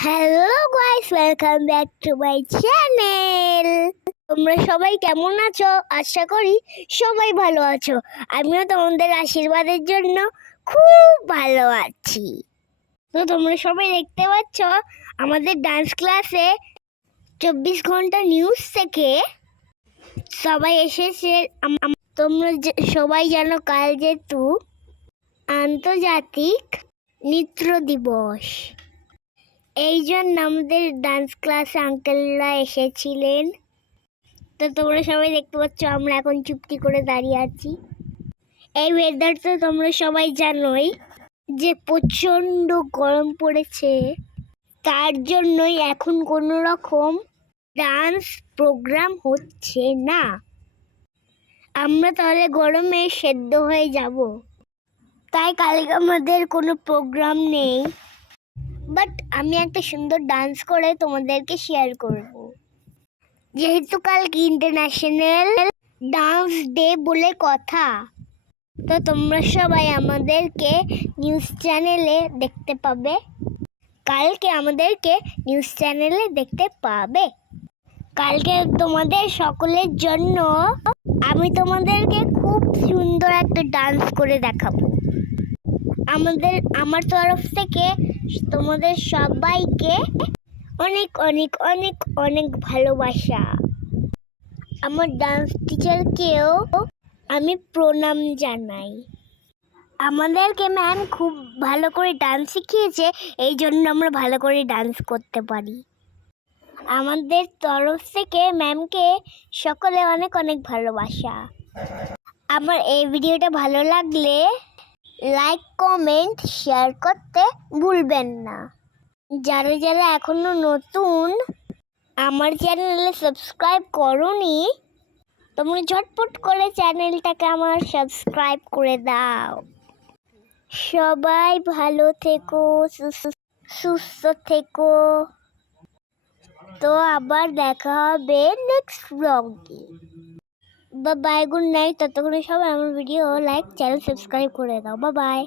Hello guys welcome back to my channel তোমরা সবাই কেমন আছো? আশা করি সবাই ভালো আছো। আমিও তোমাদের আশীর্বাদের জন্য খুব ভালো আছি। তো তোমরা সবাই দেখতে পাচ্ছ, আমাদের ডান্স ক্লাসে চব্বিশ ঘণ্টা নিউজ থেকে সবাই এসেছে। তোমরা সবাই জানো কাল যেহেতু আন্তর্জাতিক নৃত্য দিবস। এই জন্য আমাদের ডান্স ক্লাসে আঙ্কেলরা এসেছিলেন। তো তোমরা সবাই দেখতে পাচ্ছ, আমরা এখন চুপটি করে দাঁড়িয়ে আছি। এই ওয়েদার তো তোমরা সবাই জানোই যে প্রচণ্ড গরম পড়েছে। তার জন্যই এখন কোনো রকম ডান্স প্রোগ্রাম হচ্ছে না। আমরা তাহলে গরমে সেদ্ধ হয়ে যাব। তাই কালকে আমাদের কোনো প্রোগ্রাম নেই। বাট আমি একটা সুন্দর ডান্স করে তোমাদেরকে শেয়ার করব। যেহেতু কালকে ইন্টারন্যাশনাল ডান্স ডে বলে কথা, তো তোমরা সবাই আমাদেরকে নিউজ চ্যানেলে দেখতে পাবে। কালকে আমাদেরকে নিউজ চ্যানেলে দেখতে পাবে। কালকে তোমাদের সকলের জন্য আমি তোমাদেরকে খুব সুন্দর একটা ডান্স করে দেখাবো। আমাদের, আমার তরফ থেকে তোমাদের সবাইকে অনেক অনেক অনেক অনেক ভালোবাসা। আমার ডান্স টিচারকেও আমি প্রণাম জানাই। আমাদেরকে ম্যাম খুব ভালো করে ডান্স শিখিয়েছে, এই জন্য আমরা ভালো করে ডান্স করতে পারি। আমাদের তরফ থেকে ম্যামকে সকলে অনেক অনেক ভালোবাসা। আমার এই ভিডিওটা ভালো লাগলে লাইক কমেন্ট শেয়ার করতে ভুলবেন না। যারা যারা এখনও নতুন, আমার চ্যানেলে সাবস্ক্রাইব করনি, তোমরা ঝটপট করে চ্যানেলটাকে আমার সাবস্ক্রাইব করে দাও। সবাই ভালো থেকো, সুস্থ থেকো। তো আবার দেখা হবে নেক্সট ব্লগে বা বাই গুড নাইট ততক্ষণে সবাই আমার ভিডিও লাইক চ্যানেল সাবস্ক্রাইব করে দাও। বা বাই